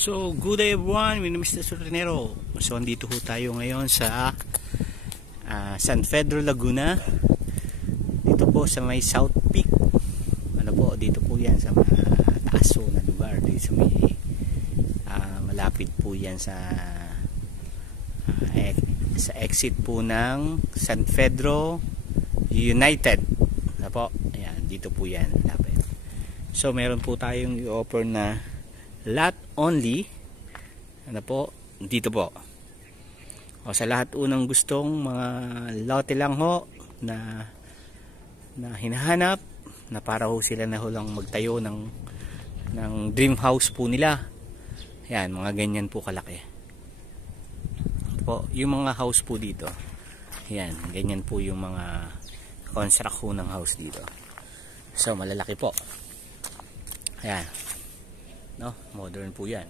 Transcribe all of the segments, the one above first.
So, good day everyone, my name is Mr. Sorinero. So, andito ho tayo ngayon sa San Pedro, Laguna. Dito po sa may South Peak. Ano po, dito po yan sa taas na lugar. Dito sa may malapit po yan sa exit po ng San Pedro United. Ano po, ayan, dito po yan. Malapit. So, meron po tayong i-offer na lot only, ano po, dito po. O sa lahat unang gustong mga lote lang ho na hinahanap, na para ho sila na ho lang magtayo ng dream house po nila. Yan, mga ganyan po kalaki. Ito po, yung mga house po dito. Yan, ganyan po yung mga construct ho ng house dito. So malalaki po. Ayan. No, modern po yan.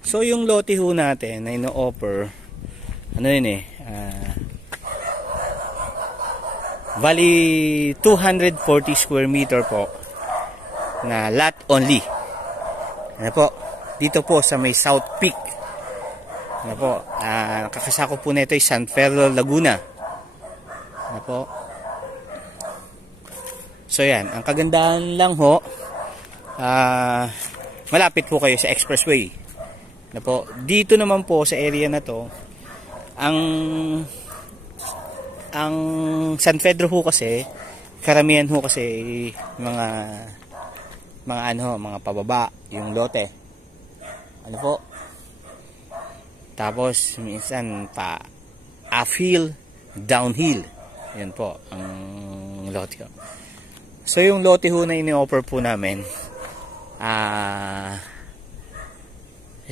So yung lote ho natin na ino-offer, ano yun bali 240 square meter po na lot only. Ano po, dito po sa may South Peak. Ano po, kakasako po nito ay San Pedro, Laguna. Ano po, so yan, ang kagandahan lang ho, malapit po kayo sa expressway. Na po, dito naman po sa area na to, ang San Pedro ho kasi, karamihan ho kasi mga pababa yung lote. Ano po? Tapos minsan pa uphill, downhill. Yan po ang lote ko. So yung lote ho na ini-offer po namin,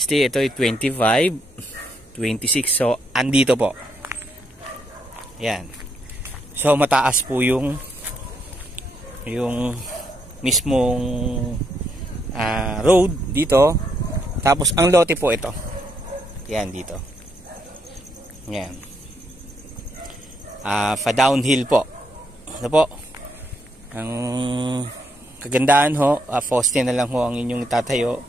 ito ay 25, 26. So andito po. Yan. So mataas po yung mismong road dito. Tapos ang lote po ito. Yan dito. Yan. Pa downhill po. Ano po? Ang kagandahan ho, poste na lang ho ang inyong itatayo.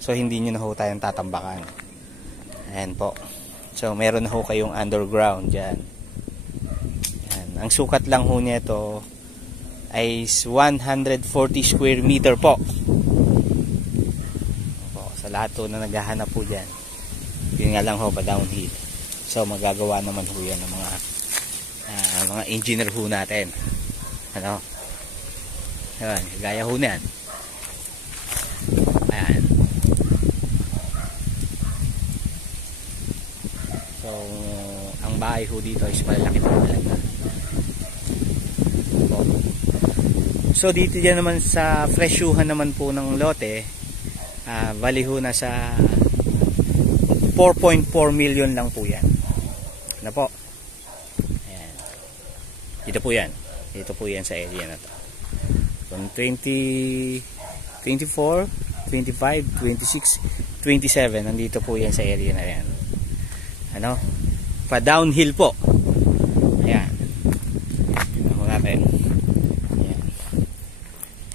So hindi nyo na ho tayong tatambakan. Ayan po. So meron na ho kayong underground dyan. Ayan. Ang sukat lang ho nito ay 140 square meter po. Sa lahat ho na naghahanap po dyan. Yun nga lang ho pa downhill. So magagawa naman ho yan ng mga engineer ho natin. Ano? Ayan, gaya ho na yan. Ayan. So, ang bahay ho dito is malaki po talaga. So, dito dyan naman sa presyuhan naman po ng lote, bali ho na sa 4.4 million lang po yan. Ano po? Ayan. Dito po yan. Dito po yan sa area na to. From 20, 24, 25, 26, 27. Nandito po yan sa area na yan. Ano? Pa downhill po. Ayan. Ako natin. Ayan.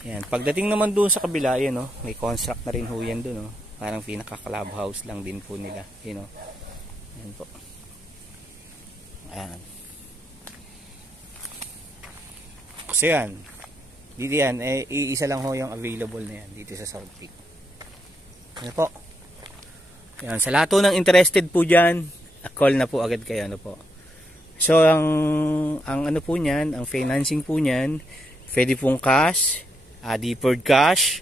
Ayan. Pagdating naman doon sa kabila, yan, no? May construct na rin ho yan doon. No? Parang pinaka-club house lang din po nila. You know? Ayan po. Ayan. So yan. Dito yan, iisa lang ho yung available na yan dito sa South Peak. Ano po? Yan, sa lahat ng interested po dyan, call na po agad kayo. Ano po? So, ang ano po niyan, ang financing po niyan, pwede pong cash, deferred cash,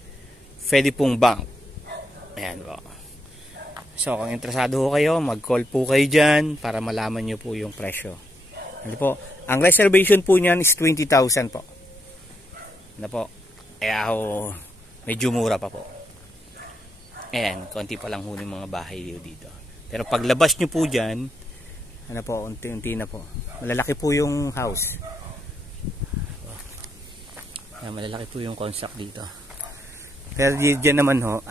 pwede pong bank. Ayan po. So, kung interesado ho kayo, mag-call po kayo dyan para malaman nyo po yung presyo. Ano po? Ang reservation po niyan is 20,000 po. Ano po? Kaya ho, medyo mura pa po. Ayan, konti pa lang ho yung mga bahay dito. Pero paglabas nyo po dyan, ano po, unti-unti na po. Malalaki po yung house. Ayan, malalaki po yung construct dito. Pero dyan naman ho,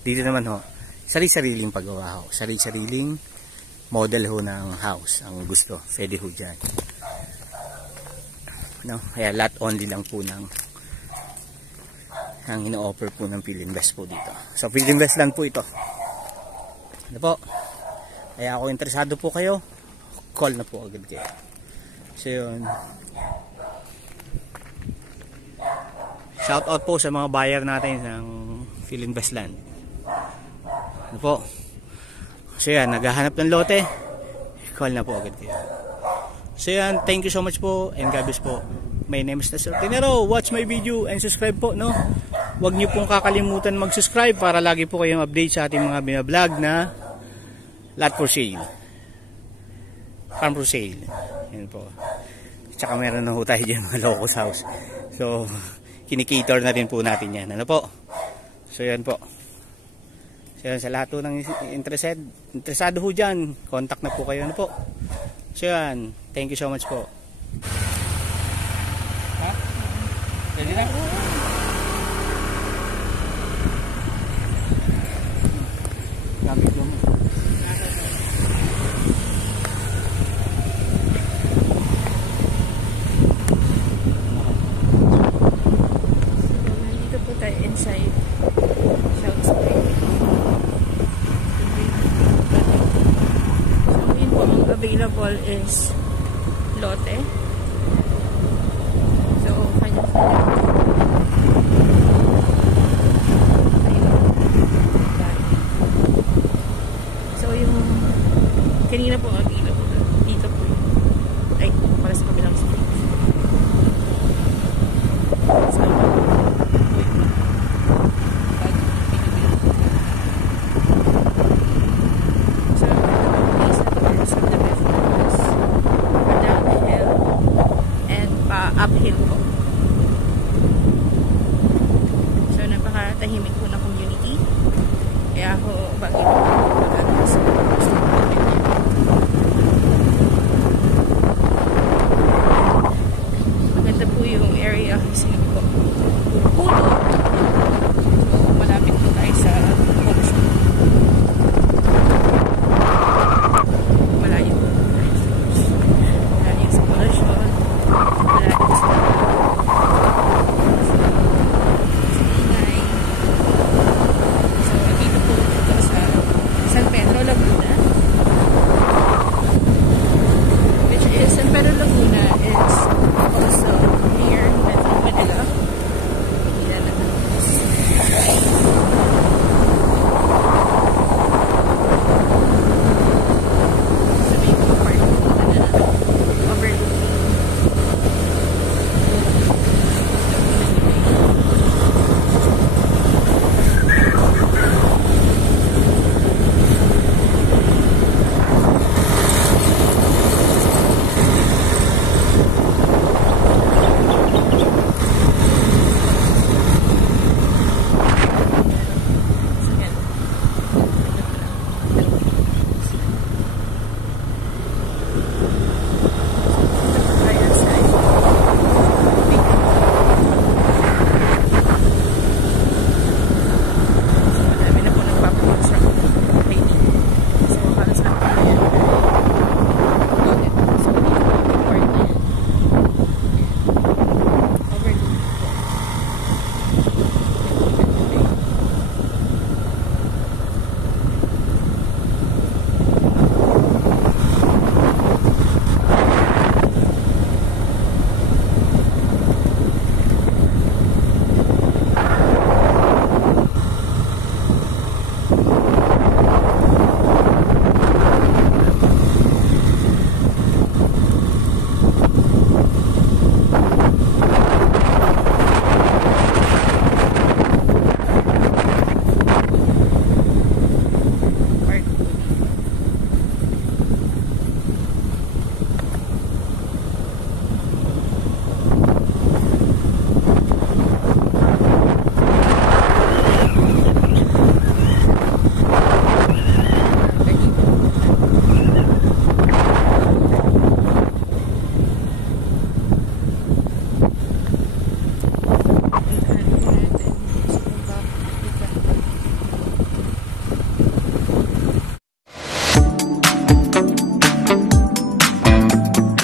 dito naman ho, sari-sariling paggawa ho. Sari-sariling model ho ng house. Ang gusto, pwede ho dyan. No? Kaya lot only lang po ng ang ino-offer po ng Philinvest po dito. So Philinvest land po ito. Ano po? Kaya ako interesado po kayo, call na po agad kayo. So yun. Shout out po sa mga buyer natin ng Philinvest Land. Ano po? So yan, naghahanap ng lote, call na po agad kayo. So yan, thank you so much po and God bless po. My name is Nestor Tinero. Watch my video and subscribe po, no? Huwag niyo pong kakalimutan mag-subscribe para lagi po kayong update sa ating mga binablog na lot for sale, farm for sale. Yan po. Tsaka meron na ho tayo dyan mga locust house. So, kinikater na din po natin yan. Ano po? So, yan po. So, yan, sa lahat po ng interesado ho dyan, contact na po kayo. Ano po? So, yan. Thank you so much po. Ha? Ready na? Gamit mo. Inside South Spring. So yun po, ang available is lote. So kanya-kanya. So yung kanina po available dito po. Ay, para sa kabilang street. So uphill po. So napakatahimik po na community. Kaya ako bakit